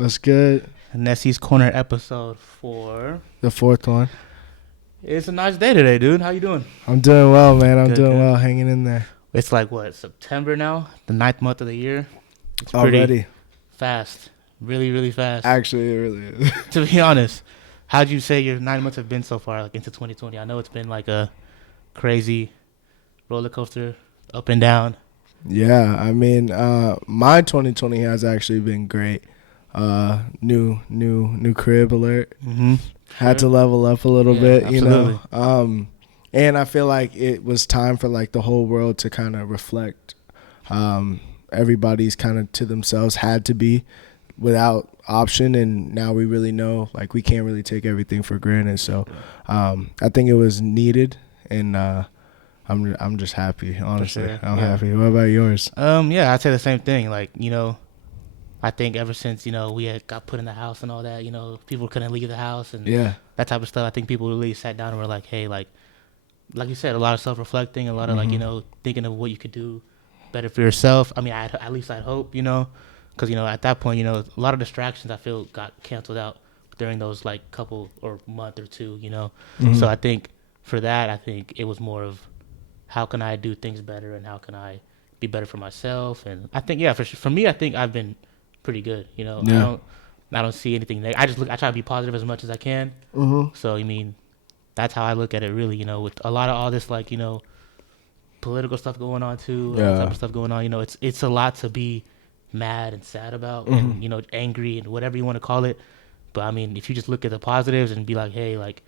What's good? Nessi's Corner episode 4. The fourth one. It's a nice day today, dude. How you doing? I'm doing well, man. I'm Good, doing good. well, hanging in there. It's like, what, September now? The 9th month of the year? It's pretty Already. fast. Really, really fast. Actually, it really is. To be honest, how'd you say your 9 months have been so far, like into 2020? I know it's been like a crazy roller coaster, up and down. Yeah, I mean, my 2020 has actually been great. New crib alert. Mm-hmm. Had to level up a little bit, absolutely. you know. And I feel like it was time for like the whole world to kind of reflect. Everybody's kind of to themselves, had to be without option, and now we really know like we can't really take everything for granted. So I think it was needed, and I'm just happy, honestly. Sure. I'm happy. What about yours? Yeah, I'd say the same thing. Like, I think ever since, we had got put in the house and all that, people couldn't leave the house and that type of stuff. I think people really sat down and were like, hey, like you said, a lot of self-reflecting, a lot of thinking of what you could do better for yourself. I mean, at least I'd hope, because, at that point, a lot of distractions I feel got canceled out during those like couple or month or two, So I think for that, I think it was more of how can I do things better and how can I be better for myself. And I think, for me, I think I've been pretty good, Yeah. I don't see anything negative. I try to be positive as much as I can. So I mean, that's how I look at it, really. With a lot of all this like political stuff going on too, all that type of stuff going on. It's a lot to be mad and sad about, and angry and whatever you want to call it. But I mean, if you just look at the positives and be like, hey, like,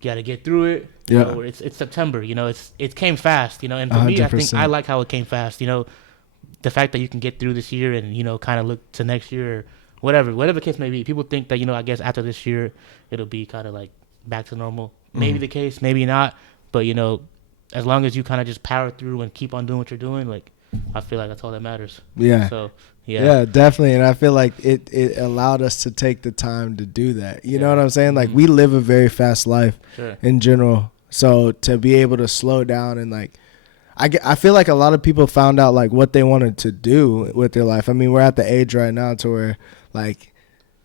you got to get through it. It's September. It came fast. And for me, I think 100%. I like how it came fast. The fact that you can get through this year and kind of look to next year, or whatever the case may be. People think that I guess after this year it'll be kind of like back to normal. Maybe the case, maybe not. But as long as you kind of just power through and keep on doing what you're doing, like I feel like that's all that matters. Yeah. So yeah, definitely. And I feel like it allowed us to take the time to do that. You know what I'm saying? Like we live a very fast life in general. So to be able to slow down and like, I feel like a lot of people found out like what they wanted to do with their life. I mean, we're at the age right now to where like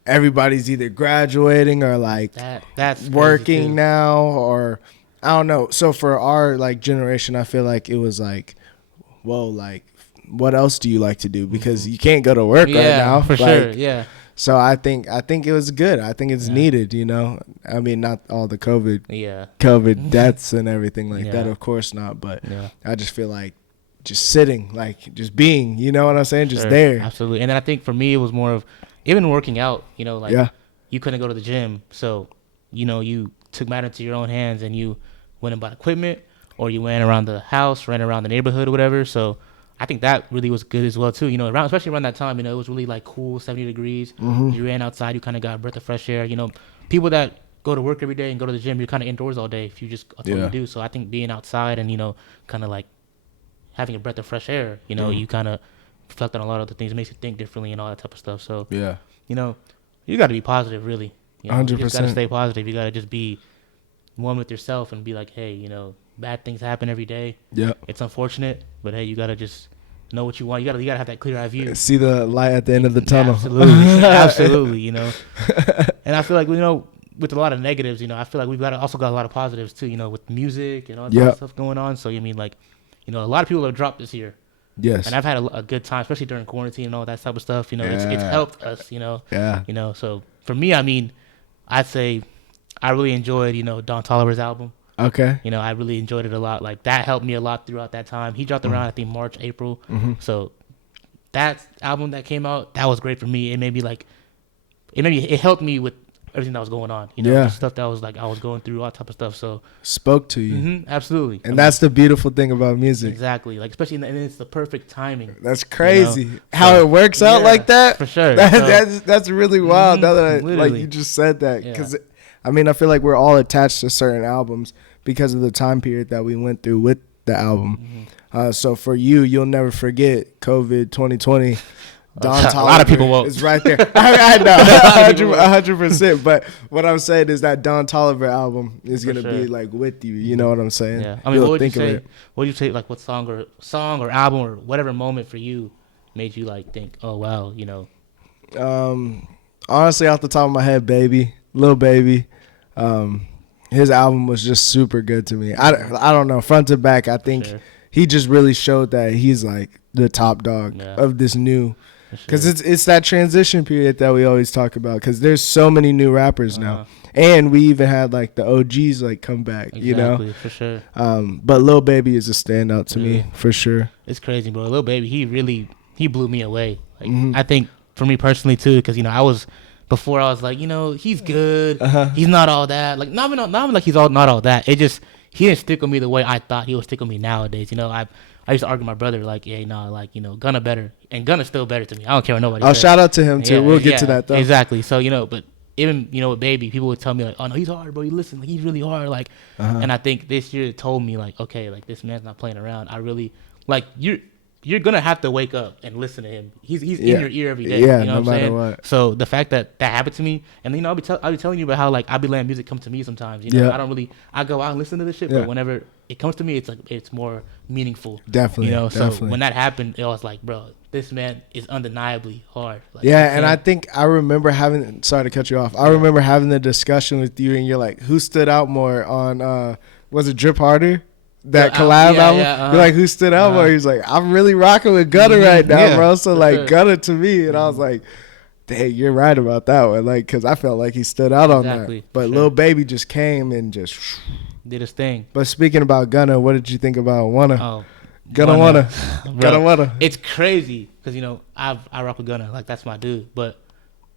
everybody's either graduating or like that's working now, or I don't know. So for our like generation, I feel like it was like, whoa, like what else do you like to do? Because you can't go to work right now. For sure. Yeah. So I think it was good. I think it's needed, I mean, not all the COVID deaths and everything like that, of course not. But I just feel like just sitting, like just being, you know what I'm saying? Just there. Absolutely. And then I think for me, it was more of even working out, you couldn't go to the gym. So, you took matter into your own hands and you went and bought equipment, or you went around the house, ran around the neighborhood or whatever. So I think that really was good as well too. Especially around that time, it was really like cool, 70 degrees. You ran outside, you kind of got a breath of fresh air. People that go to work every day and go to the gym, you're kind of indoors all day if you just that's what you do. So I think being outside and kind of like having a breath of fresh air, you kind of reflect on a lot of the things. It makes you think differently and all that type of stuff. So you got to be positive, really. 100%. You just got to stay positive. You got to just be one with yourself and be like, hey, bad things happen every day. Yeah, it's unfortunate, but hey, you gotta just know what you want. You gotta have that clear eye view. See the light at the end of the tunnel. Absolutely. And I feel like with a lot of negatives, I feel like we've also got a lot of positives too. With music and all that stuff going on. So a lot of people have dropped this year. Yes. And I've had a good time, especially during quarantine and all that type of stuff. It's helped us. Yeah. So for me, I'd say I really enjoyed Don Toliver's album. Okay. I really enjoyed it a lot. Like that helped me a lot throughout that time. He dropped around I think March, April. So that album that came out, that was great for me. It helped me with everything that was going on. The stuff that was like I was going through, all type of stuff. So spoke to you. Absolutely. And that's the beautiful thing about music. Exactly. Like especially and it's the perfect timing. That's crazy. How it works out like that. For sure. That's really wild. Now that like you just said that, because I feel like we're all attached to certain albums because of the time period that we went through with the album. So for you'll never forget COVID 2020. Don Toliver, a lot of people won't. It's right there. I know, 100%. But what I'm saying is that Don Toliver album is going to be like with you. You know what I'm saying? Yeah. I mean, what would you say? What would you say? Like, what song or album or whatever moment for you made you like think, oh wow, Honestly, off the top of my head, Lil Baby. His album was just super good to me. I don't know, front to back. I think he just really showed that he's like the top dog of this new. Because it's that transition period that we always talk about. Because there's so many new rappers now, and we even had like the OGs like come back. You know, for sure. But Lil Baby is a standout to me for sure. It's crazy, bro. Lil Baby, he blew me away. Like I think for me personally too, because I was like, he's good. He's not all that. Like not like he's not all that. It just he didn't stick with me the way I thought he would stick with me nowadays. I used to argue with my brother like, hey, no, like, Gunna better. And Gunna's still better to me. I don't care what nobody says. Shout out to him, too. We'll get to that, though. Exactly. So, but even, with Baby, people would tell me, like, oh, no, he's hard, bro. You listen, like, he's really hard. Like, and I think this year it told me, like, okay, like, this man's not playing around. I really, like, you're going to have to wake up and listen to him. He's in your ear every day. Yeah, you know no what I'm matter saying? what. So the fact that happened to me, and I'll be telling you about how, like, I'll be letting music come to me sometimes. I don't really, I go out and listen to this shit, but whenever it comes to me, it's like, it's more meaningful. Definitely. So when that happened, it was like, bro, this man is undeniably hard. Like, and I think I remember sorry to cut you off. I remember having the discussion with you, and you're like, who stood out more on, was it Drip Harder? That collab album? You're like, who stood out more? He's like, I'm really rocking with Gunna right now, bro. So, like, Gunna to me. And I was like, dang, you're right about that one. Like, because I felt like he stood out on that. But Lil Baby just came and just did his thing. But speaking about Gunna, what did you think about Wanna? Oh, Gunna Wanna. It's crazy because, I rock with Gunna. Like, that's my dude. But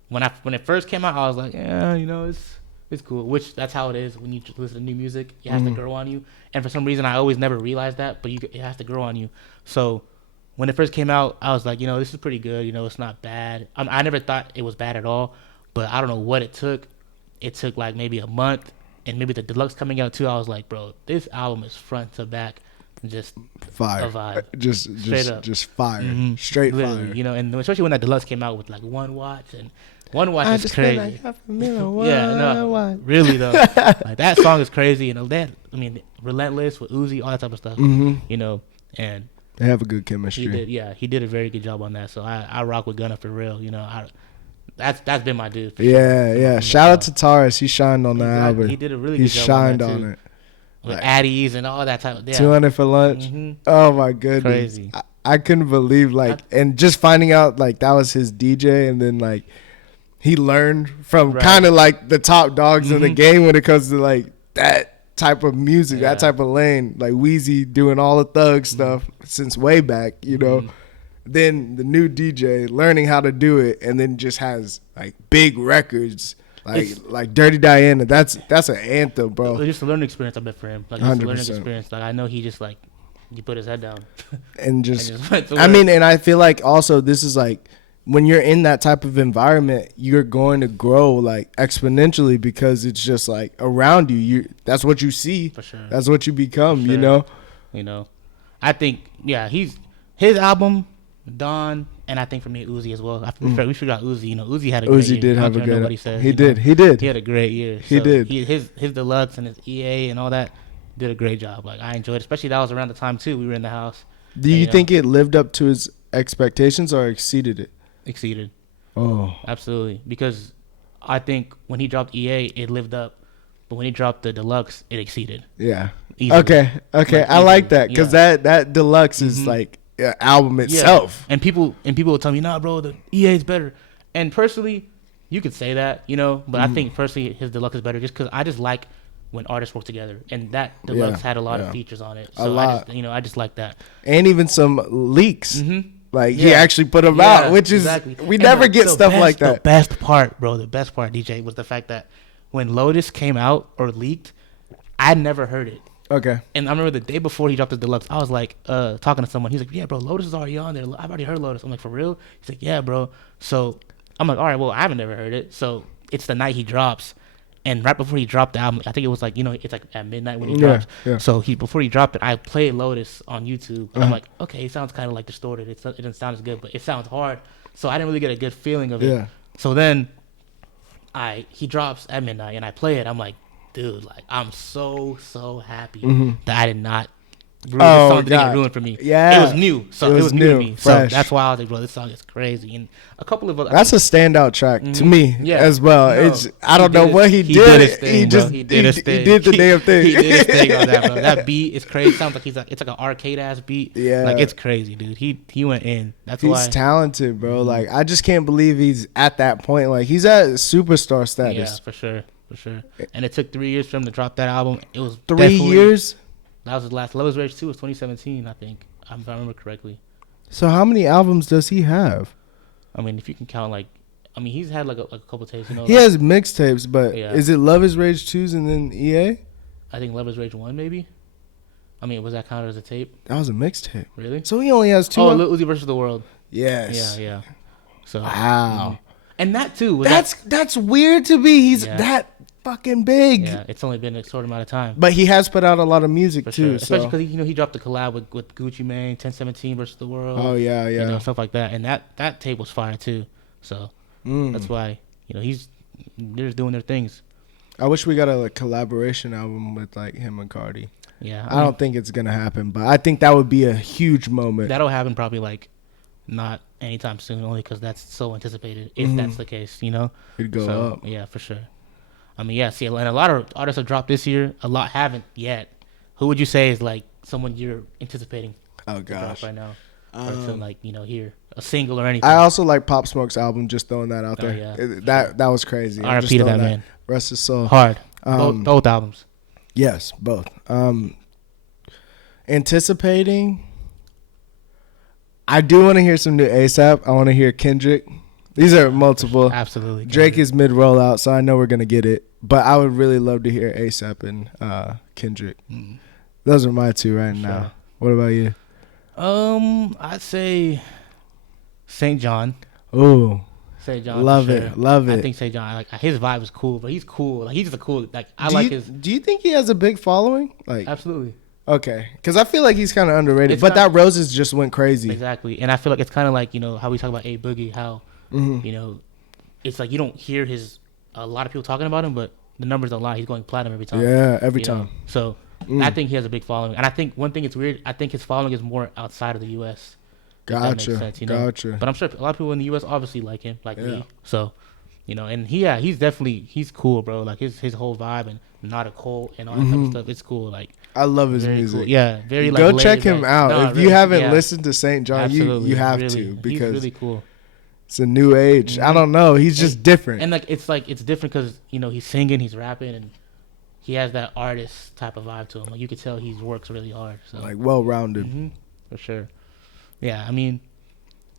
when it first came out, I was like, yeah, it's cool, which that's how it is when you listen to new music. It has to grow on you. And for some reason, I always never realized that, but it has to grow on you. So when it first came out, I was like, this is pretty good. It's not bad. I never thought it was bad at all, but I don't know what it took. It took like maybe a month, and maybe the deluxe coming out too. I was like, bro, this album is front to back just fire. A vibe. Just fire. Straight literally, fire. And especially when that deluxe came out with like 1 watch and 1 watch is crazy. Like $500,000. Really though. Like that song is crazy, Relentless with Uzi, all that type of stuff. And they have a good chemistry. He did a very good job on that. So I rock with Gunna for real. That's been my dude. Sure. Shout out to Taurus. He shined on that album. He did a really good job. He shined on it. With like, Addies and all that type of 200 for lunch. Oh my goodness. Crazy. I couldn't believe and just finding out like that was his DJ, and then like he learned from kind of like the top dogs in the game when it comes to like that type of music, that type of lane, like Weezy doing all the thug stuff since way back, Then the new DJ learning how to do it, and then just has like big records. Like Dirty Diana, that's an anthem, bro. It's just a learning experience, I bet, for him. Like, just 100%. A learning experience. Like, I know he just, like, he put his head down. and and I feel like also this is, like, when you're in that type of environment, you're going to grow, like, exponentially because it's just, like, around you. That's what you see. For sure. That's what you become, I think, his album, Dawn, and I think for me Uzi as well. We forgot Uzi. Uzi had a great year. Uzi did have a good. He did. He had a great year. He did. His deluxe and his EA and all that did a great job. Like I enjoyed it. Especially that was around the time too we were in the house. Do you think it lived up to his expectations or exceeded it? Exceeded. Oh, absolutely. Because I think when he dropped EA, it lived up, but when he dropped the deluxe, it exceeded. Yeah. Easily. Okay. Like, I like that because that deluxe is like. Album itself, and people will tell me, nah, bro, the EA is better. And personally, you could say that, but I think personally his deluxe is better just because I just like when artists work together, and that deluxe had a lot of features on it. So I just like that, and even some leaks. Like he actually put them out, which is we never get stuff like that. The best part, DJ, was the fact that when Lotus came out or leaked, I never heard it. Okay. And I remember the day before he dropped the deluxe, I was like talking to someone. He's like, yeah, bro, Lotus is already on there. I've already heard Lotus. I'm like, for real? He's like, yeah, bro. So I'm like, all right, well, I haven't never heard it. So it's the night he drops. And right before he dropped the album, I think it was like, it's like at midnight when he drops. Yeah. So before he dropped it, I played Lotus on YouTube. And I'm like, okay, it sounds kind of like distorted. It doesn't sound as good, but it sounds hard. So I didn't really get a good feeling of it. Yeah. So then he drops at midnight and I play it. I'm like, dude, like I'm so happy that I did not this song didn't get ruined for me. Yeah, it was new, so it was new to me. Fresh. So that's why I was like, bro, this song is crazy. And a couple of other, that's a standout track to me as well. No, I don't know what he did. He did the damn thing. He did his thing on that, bro. That beat is crazy. Sounds like it's like an arcade ass beat. Yeah, like it's crazy, dude. He went in. He's talented, bro. Like I just can't believe he's at that point. Like he's at superstar status. Yeah, for sure. And it took 3 years for him to drop that album. It was 3 years. That was his last. Love Is Rage 2 was 2017, I think, if I remember correctly. So how many albums does he have? I mean, if you can count, he's had like a couple tapes. He has mixtapes, but is it Love Is Rage 2s and then EA? I think Love Is Rage 1, maybe. I mean, was that counted as a tape? That was a mixtape. Really? So he only has 2. Oh, Lil Uzi versus the World. Yes. Yeah. So wow. And that too. That's weird to me. He's that fucking big. Yeah, it's only been a short amount of time. But he has put out a lot of music too, sure. Especially because he dropped the collab with Gucci Mane, 1017 versus the World. Oh yeah. Stuff like that, and that tape was fire too. So that's why they're just doing their things. I wish we got a collaboration album with like him and Cardi. Yeah, I don't think it's gonna happen, but I think that would be a huge moment. That'll happen probably not anytime soon, only because that's so anticipated. If that's the case, it'd go up. Yeah, for sure. I mean, and a lot of artists have dropped this year. A lot haven't yet. Who would you say is like someone you're anticipating? Oh gosh, to drop right now, or to hear a single or anything. I also like Pop Smoke's album. Just throwing that out there. Yeah. That was crazy. R.I.P. to that man. Rest his soul. Hard. Both albums. Yes, both. Anticipating. I do want to hear some new ASAP. I want to hear Kendrick. These are multiple. Absolutely. Drake is mid rollout, so I know we're gonna get it. But I would really love to hear ASAP and Kendrick. Those are my two right now. Sure. What about you? I'd say St. John. Ooh. St. John. Love it. I think St. John. Like his vibe is cool, but he's cool. Like he's just a cool. Like Do you think he has a big following? Like absolutely. Okay, because I feel like he's kind of underrated. But that Roses just went crazy. Exactly, and I feel like it's kind of like how we talk about A Boogie, how it's like you don't hear a lot of people talking about him, but the numbers don't lie. He's going platinum every time. Yeah, every time. So I think he has a big following, and I think one thing it's weird. I think his following is more outside of the U.S. Gotcha. That makes sense, Gotcha. But I'm sure a lot of people in the U.S. obviously like him, like me. So, and he's cool, bro. Like his whole vibe and not a cult and all that type of stuff. It's cool. Like I love his music. Cool. Yeah, very like. Go check him out. No, if you haven't listened to St. John, you have really, to because he's really cool. It's a new age. I don't know. He's just different. And it's different because he's singing, he's rapping, and he has that artist type of vibe to him. Like you could tell he works really hard. So like well rounded. For sure. Yeah, I mean,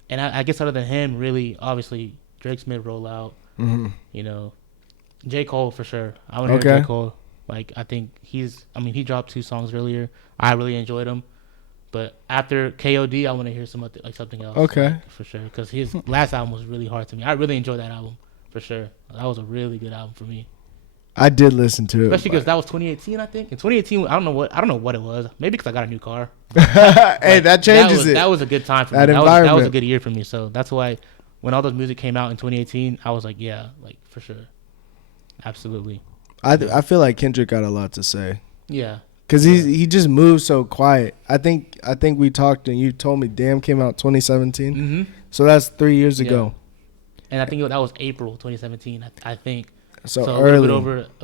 and I guess other than him, really, obviously Drake's mid rollout. J. Cole for sure. I want to hear J. Cole. Like I think he dropped 2 songs earlier. I really enjoyed them. But after KOD, I want to hear something else. Okay. For sure. Because his last album was really hard to me. I really enjoyed that album. For sure. That was a really good album for me. I did listen to it. Especially because that was 2018, I think. In 2018, I don't know what it was. Maybe because I got a new car. Hey, that changes it. That was a good time for me. That was a good year for me. So that's why when all those music came out in 2018, I was like, yeah, like for sure. Absolutely. I feel like Kendrick got a lot to say. Yeah. Because he just moves so quiet. I think we talked and you told me Damn came out 2017. Mm-hmm. So that's 3 years ago. And I think that was April 2017. I think. So early. a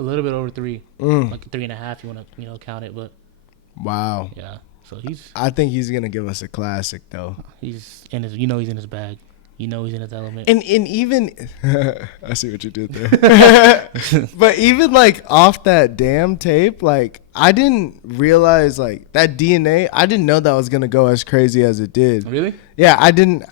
little bit over 3, like 3.5. You want to count it, but. Wow. Yeah. So I think he's gonna give us a classic though. He's in his. He's in his bag. He's in his element. And even I see what you did there. But even like off that Damn tape, like I didn't realize like that DNA. I didn't know that was gonna go as crazy as it did. Really? Yeah, I didn't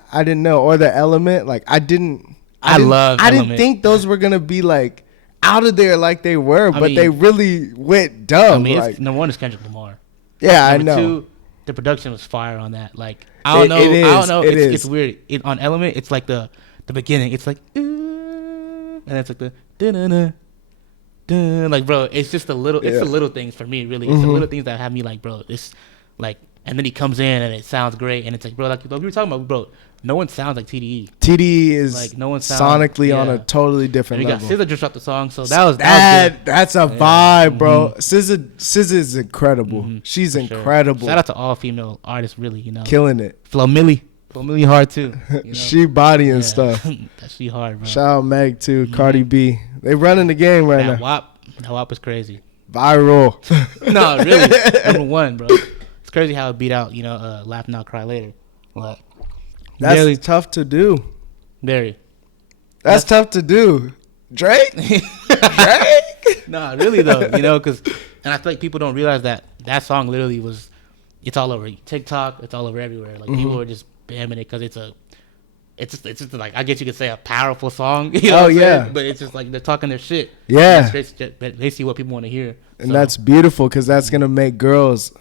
know. Or the Element, like I didn't think those were gonna be like out of there like they were, but they really went dumb. I mean, like, number 1 is Kendrick Lamar. Yeah, I know. 2, the production was fire on that. Like I don't know. It's weird. On Element, it's like the beginning. It's like, and it's like the da-da-da, da. Like bro, it's just the little. It's the little things for me, really. It's the little things that have me like, bro. This like and then he comes in and it sounds great, and it's like, bro, like we were talking about, bro. No one sounds like TDE. TDE is like no one sounds, sonically on a totally different level. You got SZA just dropped the song, so that's a vibe, bro. SZA is incredible. She's incredible. Shout out to all female artists, really, you know, killing it. Flo Milli hard too. You know? She bodying stuff. She hard, bro. Shout out Meg too. Cardi B. They running the game right now. That WAP is crazy. Viral. No, really, #1, bro. It's crazy how it beat out, you know, Laugh Now Cry Later. Like, that's really tough to do. Very. That's tough to do. Drake? Drake? Nah, really though, you know, and I feel like people don't realize that song literally it's all over TikTok, it's all over everywhere. Like people are just bamming it because it's just like, I guess you could say a powerful song. You know saying? But it's just like they're talking their shit. Yeah. They see what people want to hear. And that's beautiful because that's going to make girls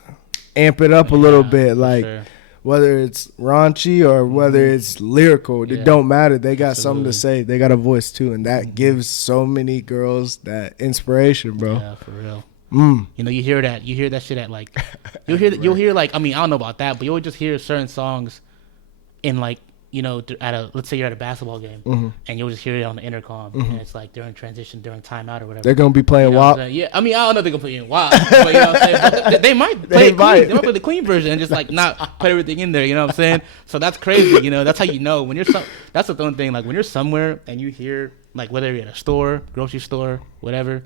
amp it up a little bit. Like, whether it's raunchy or whether it's lyrical, it don't matter. They got something to say. They got a voice too, and that gives so many girls that inspiration, bro. Yeah, for real. You know, you hear that shit at like, you'll hear like, I mean, I don't know about that, but you'll just hear certain songs in like, you know, let's say you're at a basketball game, and you'll just hear it on the intercom, and it's like during transition, during timeout or whatever. They're gonna be playing WAP. Yeah, I mean, I don't know if they're gonna play in WAP, but you know what I'm saying. But they might play They might play the clean version and just like not put everything in there. You know what I'm saying? So that's crazy. You know, that's how you know when you're that's the only thing. Like when you're somewhere and you hear, like, whether you're at a store, grocery store, whatever,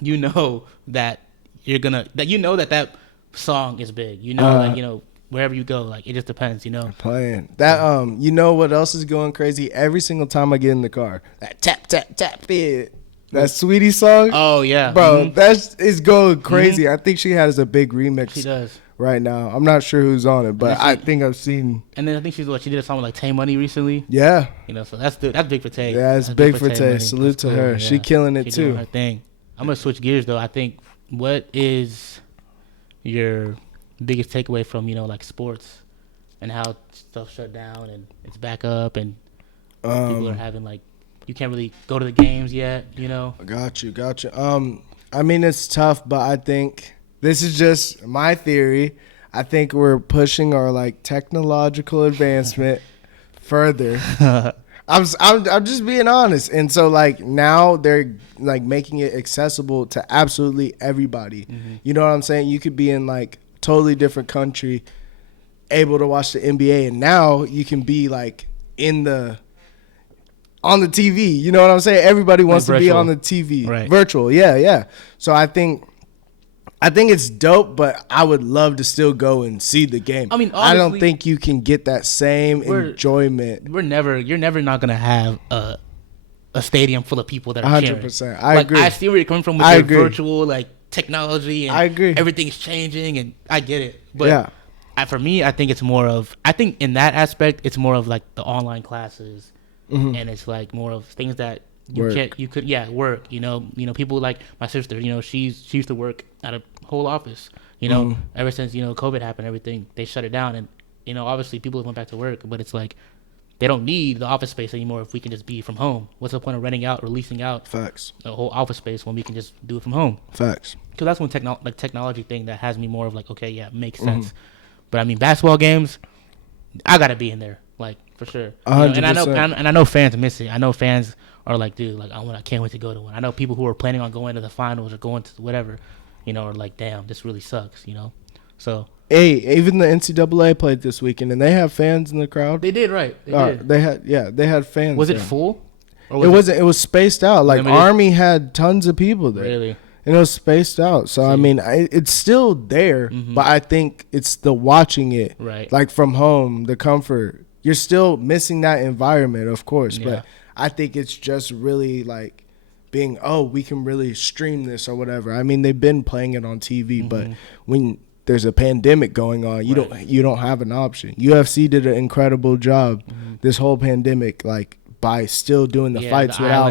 you know that that song is big. You know, like, you know, wherever you go, like, it just depends, you know. Playing that, you know what else is going crazy? Every single time I get in the car, that tap tap tap it, that Sweetie song. Oh yeah, bro, is going crazy. I think she has a big remix. She does right now. I'm not sure who's on it, but I think I've seen. And then I think she did a song with like Tay Money recently. Yeah, you know, so that's big for Tay. Yeah, it's big for Tay. Salute to her. Yeah. She killing it too. Doing her thing. I'm gonna switch gears though. I think, what is your biggest takeaway from, you know, like, sports and how stuff shut down and it's back up and people are having, like, you can't really go to the games yet, you know? Got you. I mean, it's tough, but I think this is just my theory. I think we're pushing our, like, technological advancement further. I'm just being honest. And so, like, now they're, like, making it accessible to absolutely everybody. You know what I'm saying? You could be in, like, totally different country, able to watch the NBA, and now you can be like on the TV. You know what I'm saying? Everybody wants to be on the TV, right? Virtual, yeah. So I think it's dope, but I would love to still go and see the game. I mean, I don't think you can get that same enjoyment. You're never not gonna have a stadium full of people that are 100%. I agree. I see where you're coming from with your virtual, like, technology, and I agree. Everything's changing, and I get it. But for me, I think it's more of, in that aspect, it's more of like the online classes, and it's like more of things that you could work. You know, people like my sister. You know, she used to work at a whole office. You know, ever since, you know, COVID happened, everything, they shut it down, and, you know, obviously people went back to work, but it's like, they don't need the office space anymore if we can just be from home. What's the point of renting out or leasing out a whole office space when we can just do it from home? Facts. Because that's one technology thing that has me more of like, okay, yeah, it makes sense. But I mean, basketball games, I gotta be in there, like, for sure. 100%. And I know fans miss it. I know fans are like, dude, like, I can't wait to go to one. I know people who are planning on going to the finals or going to whatever, you know, are like, damn, this really sucks, you know. So. Hey, even the NCAA played this weekend, and they have fans in the crowd. They did, right? They had fans. Was it full? Or it wasn't. It was spaced out. Like, limited? Army had tons of people there. Really? And it was spaced out. So, I mean, it's still there, but I think it's the watching it, right, like, from home, the comfort. You're still missing that environment, of course, but I think it's just really, like, being, we can really stream this or whatever. I mean, they've been playing it on TV, but when there's a pandemic going on, you don't have an option. UFC did an incredible job this whole pandemic, like, by still doing the fights without.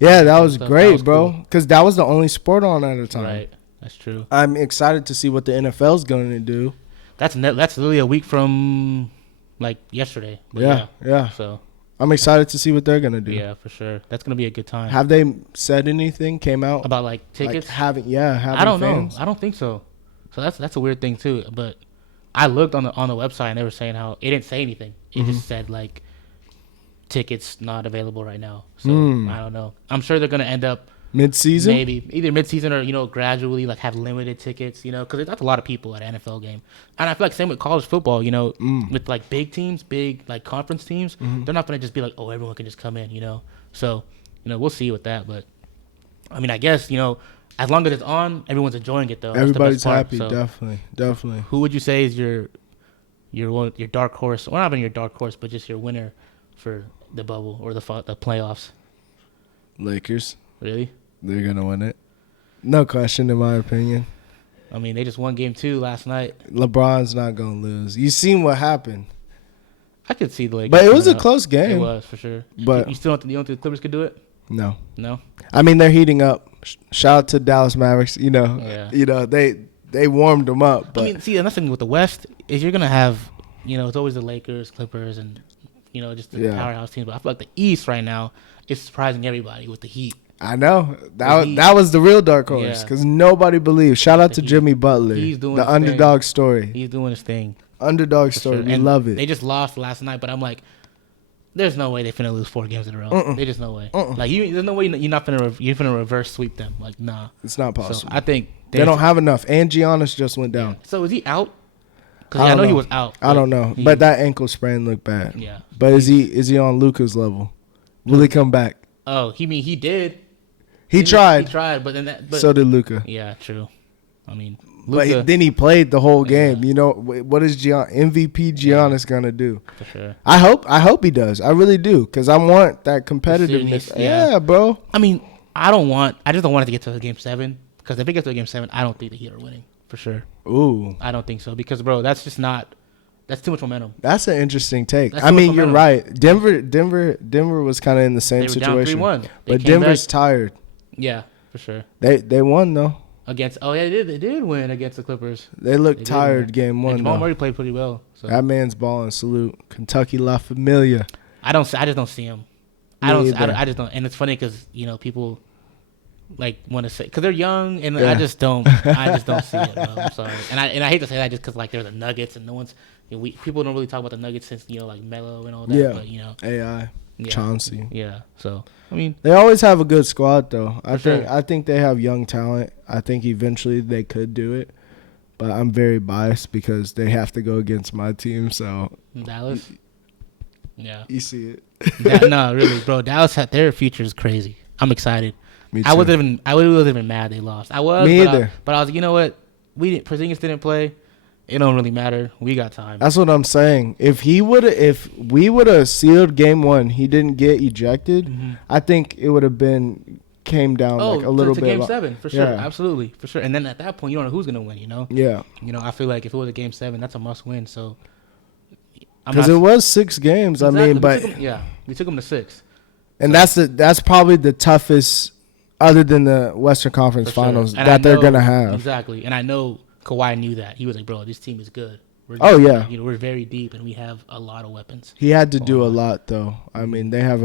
That was great, bro. Because that was the only sport on at the time. Right, that's true. I'm excited to see what the NFL's going to do. That's literally a week from, like, yesterday. But yeah. So I'm excited to see what they're going to do. Yeah, for sure. That's going to be a good time. Have they said anything? Came out about, like, tickets? Like, having I don't fans? know. I don't think so. So that's a weird thing too. But I looked on the website and they were saying how it didn't say anything. It just said like tickets not available right now. So I don't know. I'm sure they're gonna end up mid-season, maybe either mid-season or gradually like have limited tickets. Because that's a lot of people at an NFL game. And I feel like same with college football. With like big teams, big like conference teams, they're not gonna just be like, oh, everyone can just come in. So we'll see with that. But I mean, I guess as long as it's on, everyone's enjoying it though. Everybody's part, happy. so. Definitely. Who would you say is your dark horse, or not even your dark horse, but just your winner for the bubble or the playoffs? Lakers. Really? They're gonna win it. No question, in my opinion. I mean, they just won game 2 last night. LeBron's not gonna lose. You seen what happened? I could see the Lakers, but it was a close game. It was for sure. But you still don't think the Clippers could do it? No. I mean, they're heating up. Shout out to Dallas Mavericks. Yeah. They warmed them up. But I mean, see, another thing with the West is you're gonna have it's always the Lakers, Clippers, and just the powerhouse teams. But I feel like the East right now is surprising everybody with the Heat. I know that was the real dark horse because nobody believed. Shout out to Jimmy Butler. He's doing the underdog story. He's doing his thing. Underdog story. Sure. We love it. They just lost last night, but I'm like, there's no way they're finna lose 4 games in a row. There's just no way. Like there's no way you're finna reverse sweep them. Like nah, it's not possible. So I think they don't have enough. And Giannis just went down. Yeah. So is he out? Because I know he was out. I don't know, but that ankle sprain looked bad. Yeah. But is he on Luka's level? Will he come back? Oh, he did. He tried. He tried, but then so did Luka. Yeah, true. I mean, Luka, but then he played the whole game. What is MVP Giannis gonna do? For sure. I hope he does. I really do, because I want that competitiveness. Yeah, bro. I mean, I just don't want it to get to Game 7, because if it gets to Game 7, I don't think the Heat are winning for sure. Ooh. I don't think so, because bro, that's just not. That's too much momentum. That's an interesting take. I mean, you're right. Denver was kind of in the same situation. Down 3-1. But Denver's tired. Yeah, for sure. They won though. They did win against the Clippers. They looked tired game 1. Jamal Murray played pretty well. So. That man's balling. Salute. Kentucky La Familia. I just don't see him. I just don't. And it's funny because people like want to say, because they're young, and I just don't see it. Bro. I'm sorry. And I hate to say that just because like they're the Nuggets, and no one's people don't really talk about the Nuggets since like Melo and all that. Yeah. But AI. Yeah. Chauncey. Yeah. So I mean, they always have a good squad though. I think they have young talent. I think eventually they could do it, but I'm very biased because they have to go against my team. So Dallas. Yeah. You see it. No, really, bro. Dallas their future is crazy. I'm excited. Me too. I wasn't even mad they lost. I was. Me either. But I was like, you know what? Porzingis didn't play. It don't really matter. We got time. That's what I'm saying. If we would have sealed game 1, he didn't get ejected. Mm-hmm. I think it would have came down like a little bit. Game 7 for sure, absolutely for sure. And then at that point, you don't know who's gonna win. Yeah. I feel like if it was a game 7, that's a must win. So. Because it was 6 games. Exactly. I mean, but we took them to 6. And that's probably the toughest, other than the Western Conference Finals, that they're gonna have. Exactly, and I know Kawhi knew that. He was like, "Bro, this team is good. We're very deep, and we have a lot of weapons." He had to do a lot, though. I mean, they have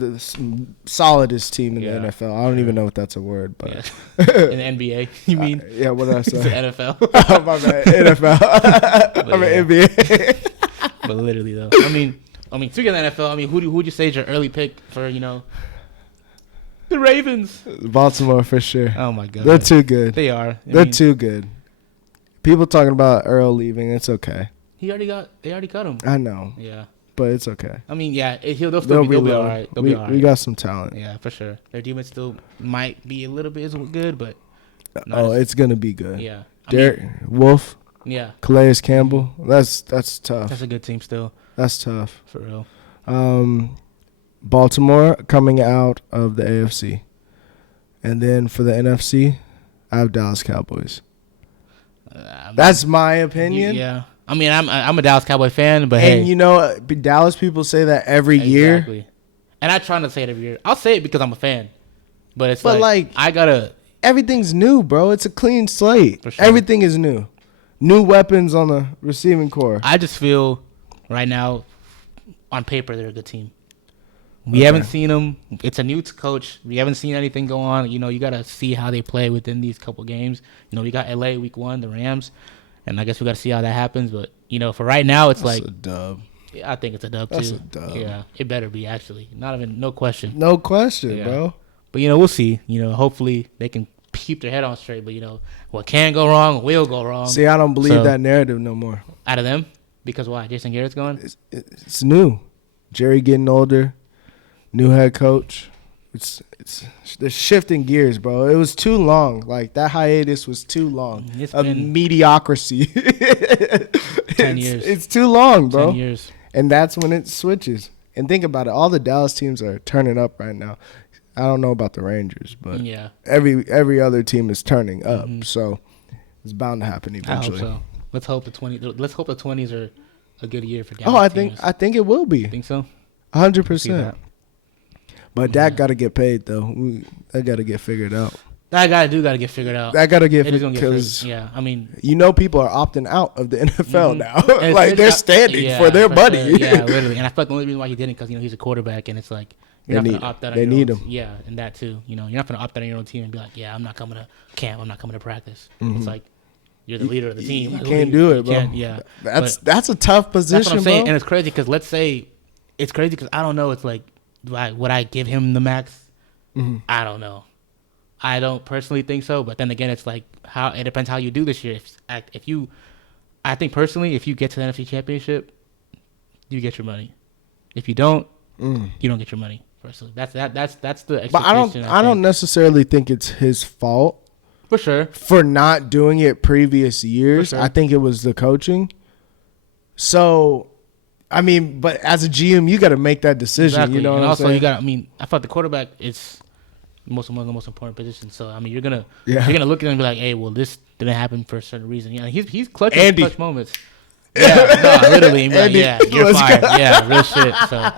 the solidest team in the NFL. I don't even know if that's a word, but in the NBA, you mean? Yeah, what did I say? The NFL. Oh my bad, NFL. I mean NBA. But literally, though, I mean, speaking of the NFL, who would you say is your early pick for the Ravens? Baltimore for sure. Oh my god, they're too good. They are. They're too good. People talking about Earl leaving. It's okay. They already cut him. I know. Yeah. But it's okay. I mean, yeah, they'll be all right. They'll be all right. We got some talent. Yeah, for sure. Their defense still might be a little bit good, but it's gonna be good. Yeah. Derek Wolf. Yeah. Calais Campbell. That's tough. That's a good team still. That's tough. For real. Baltimore coming out of the AFC. And then for the NFC, I have Dallas Cowboys. That's my opinion. Yeah. I mean, I'm a Dallas Cowboy fan, but hey. Dallas people say that every year. Exactly. And I try not to say it every year. I'll say it because I'm a fan. But like I gotta. Everything's new, bro. It's a clean slate. For sure. Everything is new. New weapons on the receiving core. I just feel right now, on paper, they're a good team. We haven't seen them. It's a new coach. We haven't seen anything go on. You got to see how they play within these couple games. We got LA week 1, the Rams. and I guess we got to see how that happens. But for right now, it's That's a dub. Yeah, I think it's a dub too. That's a dub. Yeah, it better be actually. No question. No question, bro. But we'll see. Hopefully they can keep their head on straight. But what can go wrong will go wrong. See, I don't believe that narrative no more. Out of them, because why? Jason Garrett's gone. It's new. Jerry getting older. New head coach. They're shifting gears, bro. It was too long. Like, that hiatus was too long. It's been mediocrity. 10 years. It's too long, bro. 10 years. And that's when it switches. And think about it. All the Dallas teams are turning up right now. I don't know about the Rangers, but every other team is turning up. Mm-hmm. So it's bound to happen eventually. I hope so. Let's hope the 20s are a good year for Dallas. I think it will be. Think so? 100%. But that got to get paid, though. That got to get figured out. That got to get figured out. That got to get figured out. Because, people are opting out of the NFL now. Like, they're standing for their money. Yeah, literally. And I feel like the only reason why he didn't, because, he's a quarterback, and it's like, you're not going to opt out on your own. They need him. Yeah, and that, too. You're not going to opt out on your own team and be like, I'm not coming to camp. I'm not coming to practice. Mm-hmm. It's like, you're the leader of the team. You can't do it, bro. Yeah. That's a tough position, that's what I'm saying. Bro. And it's crazy because I don't know. It's like, would I give him the max? Mm-hmm. I don't know. I don't personally think so. But then again, it's like it depends how you do this year. I think personally, if you get to the NFC Championship, you get your money. If you don't, you don't get your money. Personally, that's the expectation. But I don't necessarily think it's his fault. For sure. For not doing it previous years. Sure. I think it was the coaching. So, but as a GM, you got to make that decision. Exactly. You know and what also, I'm saying? I thought the quarterback is one of the most important positions. So, you're gonna look at him and be like, hey, well, this didn't happen for a certain reason. He's clutching in clutch moments. Yeah, literally. Andy, you're fired. Yeah, real shit. So,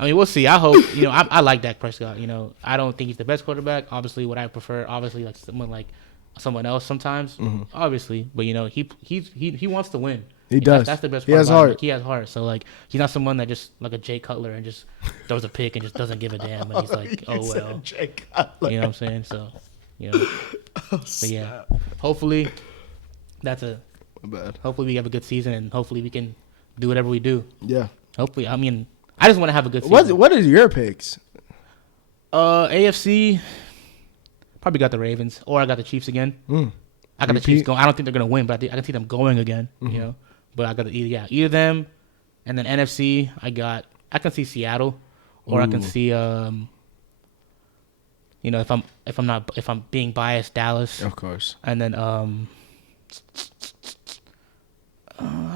we'll see. I hope. I like Dak Prescott. I don't think he's the best quarterback. Obviously, what I prefer, like someone else sometimes, obviously, but he wants to win. He does. That's the best part. He has heart. He has heart. So he's not someone that just like a Jay Cutler and just throws a pick and just doesn't give a damn. And he's like, oh well. Jay Cutler. You know what I'm saying? So, but yeah, hopefully hopefully we have a good season and hopefully we can do whatever we do. Yeah. Hopefully, I just want to have a good season. What are your picks? AFC. Probably got the Ravens, or I got the Chiefs again. I got the Chiefs going. I don't think they're gonna win, but I can see them going again. Mm-hmm. But I got either them, and then NFC. I can see Seattle, or I can see if I'm being biased, Dallas. Of course. And then I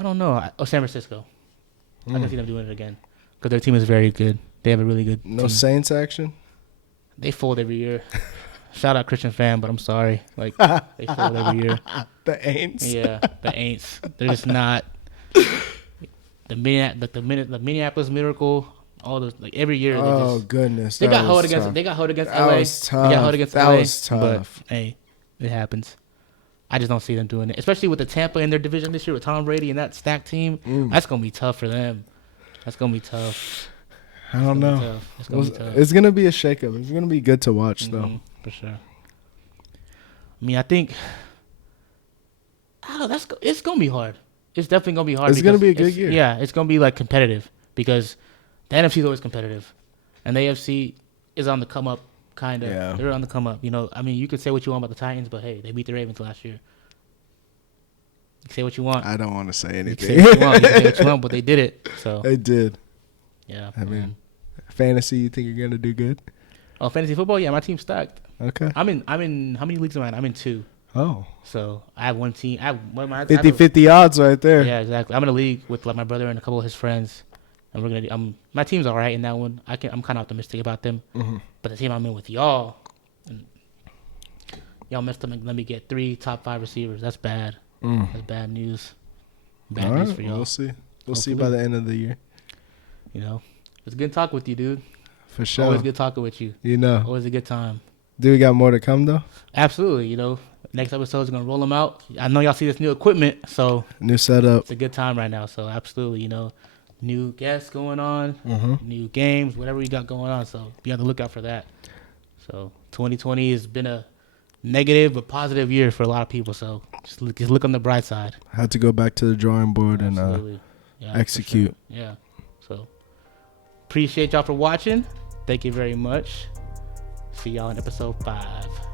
don't know. San Francisco. I can see them doing it again because their team is very good. They have a really good. No team. Saints action. They fold every year. Shout out Christian fan, but I'm sorry. Like they fold every year. The Aints. Yeah, the Aints. They're just not the Minneapolis Miracle. All those every year. Goodness. They got held against LA. They got held against LA. Was tough. But hey, it happens. I just don't see them doing it, especially with the Tampa in their division this year with Tom Brady and that stacked team. That's gonna be tough for them. That's gonna be tough. I don't know. It's gonna be a shakeup. It's gonna be good to watch, though. For sure. I think. It's gonna be hard. It's definitely gonna be hard. It's gonna be a good year. Yeah, it's gonna be like competitive because the NFC is always competitive, and the AFC is on the come up. Kind of. Yeah. They're on the come up. You could say what you want about the Titans, but hey, they beat the Ravens last year. You can say what you want. I don't want to say anything. You can say what you want, but they did it. So they did. Yeah. Fantasy, you think you're gonna do good? Oh, fantasy football? Yeah, my team's stacked. Okay. I'm in. How many leagues am I in? I'm in 2. Oh. So I have one team. I have 50-50 odds right there. Yeah, exactly. I'm in a league with like my brother and a couple of his friends, and we're gonna. My team's all right in that one. I'm kind of optimistic about them. Mm-hmm. But the team I'm in with y'all messed up and let me get 3 top 5 receivers. That's bad. That's bad news. Bad news for y'all. We'll see. We'll see by the end of the year. It's good talking with you, dude. For sure. Always good talking with you. Always a good time. Do we got more to come, though? Absolutely. Next episode is going to roll them out. I know y'all see this new equipment, so. New setup. It's a good time right now, so absolutely, new guests going on, new games, whatever we got going on, so be on the lookout for that. So 2020 has been a negative but positive year for a lot of people. So just look on the bright side. Had to go back to the drawing board and execute. Sure. Yeah. So appreciate y'all for watching. Thank you very much. See y'all in episode 5.